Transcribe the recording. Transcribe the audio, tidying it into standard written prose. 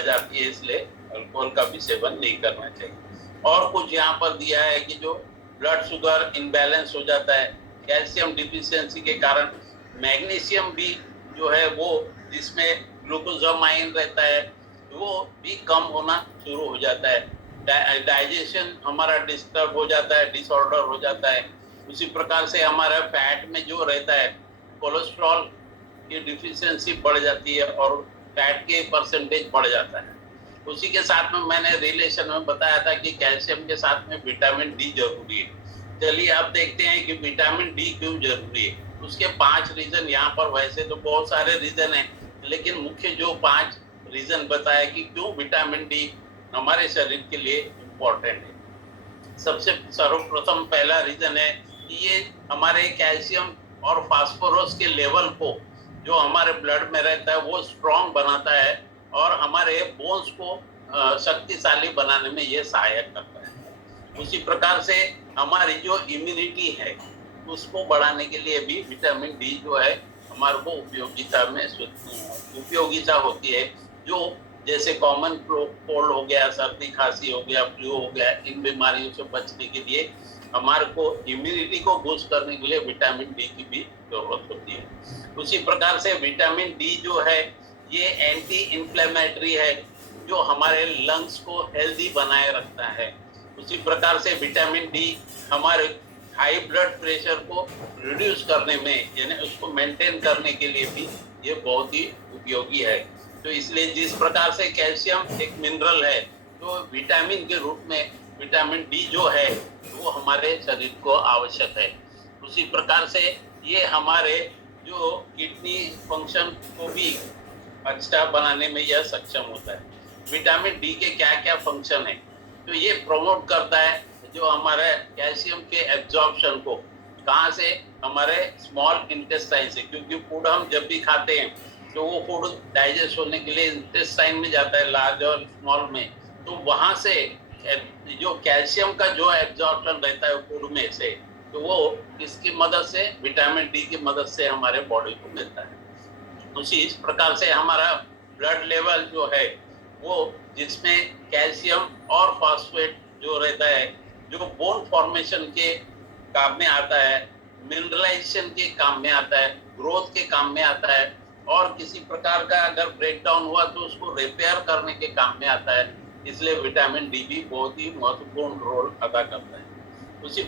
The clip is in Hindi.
बढ़ जाती है, इसलिए अल्कोहल का भी सेवन नहीं करना चाहिए। और कुछ यहाँ पर दिया है कि जो ब्लड शुगर इनबैलेंस हो जाता है, कैल्शियम डिफिशियंसी के कारण मैग्नीशियम भी जो है वो, जिसमें ग्लूकोजामाइन रहता है, वो भी कम होना शुरू हो जाता है। डाइजेशन हमारा डिस्टर्ब हो जाता है, डिसऑर्डर हो जाता है। उसी प्रकार से हमारा फैट में जो रहता है, कोलेस्ट्रॉल की डिफिशियंसी बढ़ जाती है और फैट के परसेंटेज बढ़ जाता है। उसी के साथ में मैंने रिलेशन में बताया था कि कैल्शियम के साथ में विटामिन डी जरूरी है। चलिए अब देखते हैं कि विटामिन डी क्यों जरूरी है। उसके 5 रीजन यहाँ पर, वैसे तो बहुत सारे रीजन हैं, लेकिन मुख्य जो 5 रीजन बताया कि क्यों विटामिन डी हमारे शरीर के लिए इम्पोर्टेंट है। सबसे सर्वप्रथम पहला रीजन है कि ये हमारे कैल्शियम और फास्फोरस के लेवल को, जो हमारे ब्लड में रहता है, वो स्ट्रॉन्ग बनाता है और हमारे बोन्स को शक्तिशाली बनाने में ये सहायक करता है। उसी प्रकार से हमारी जो इम्यूनिटी है उसको बढ़ाने के लिए भी विटामिन डी जो है हमारे को उपयोगिता होती है। जो जैसे कॉमन कोल्ड हो गया, सर्दी खांसी हो गया, फ्लू हो गया, इन बीमारियों से बचने के लिए हमारे को इम्यूनिटी को बूस्ट करने के लिए विटामिन डी की भी जरूरत होती है। उसी प्रकार से विटामिन डी जो है ये एंटी इंफ्लेमेटरी है, जो हमारे लंग्स को हेल्दी बनाए रखता है। उसी प्रकार से विटामिन डी हमारे हाई ब्लड प्रेशर को रिड्यूस करने में, यानी उसको मेंटेन करने के लिए भी ये बहुत ही उपयोगी है। तो इसलिए जिस प्रकार से कैल्शियम एक मिनरल है, तो विटामिन के रूप में विटामिन डी जो है वो हमारे शरीर को आवश्यक है। उसी प्रकार से ये हमारे जो किडनी फंक्शन को भी अच्छा बनाने में यह सक्षम होता है। विटामिन डी के क्या क्या फंक्शन है, तो ये प्रमोट करता है जो हमारे कैल्शियम के एब्जॉर्प्शन को, कहाँ से, हमारे स्मॉल इंटेस्टाइन से, क्योंकि फूड हम जब भी खाते हैं तो वो फूड डाइजेस्ट होने के लिए इंटेस्टाइन में जाता है, लार्ज और स्मॉल में। तो वहां से जो कैल्शियम का जो एब्जॉर्प्शन रहता है फूड में से, तो वो इसकी मदद से, विटामिन डी की मदद से हमारे बॉडी को मिलता है। उसी इस प्रकार से हमारा ब्लड लेवल जो है वो, जिसमें कैल्शियम और फॉस्फेट जो रहता है, जो बोन फॉर्मेशन के काम में आता है, मिनरलाइजेशन के काम में आता है, ग्रोथ के काम में आता है, और किसी प्रकार का अगर ब्रेक डाउन हुआ तो उसको रिपेयर करने के काम में आता है। इसलिए विटामिन डी भी बहुत ही महत्वपूर्ण रोल अदा करता है। उसी